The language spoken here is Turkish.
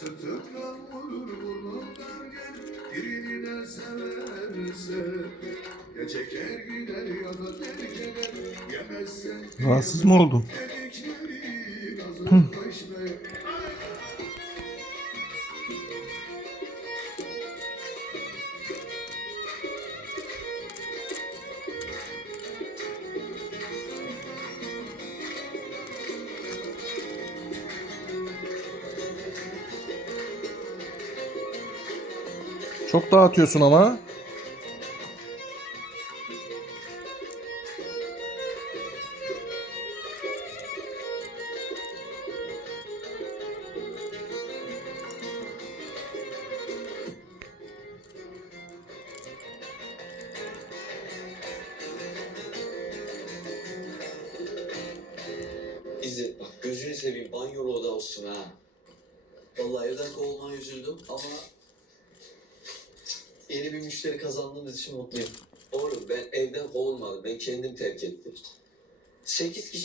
Sırtımdan vurur burnumdan gel Birini de severse Ya çeker gider ya da terk eder Yemezsen Rahatsız mı oldun? Dedikleri Çok dağıtıyorsun ama. İzzet gözünü seveyim banyolu oda olsun ha. Vallahi evden kovulmaya üzüldüm ama yeni bir müşteri kazandığımız için mutluyum. Oğlum ben evden kovulmadım. Ben kendim terk ettim. 8 kişi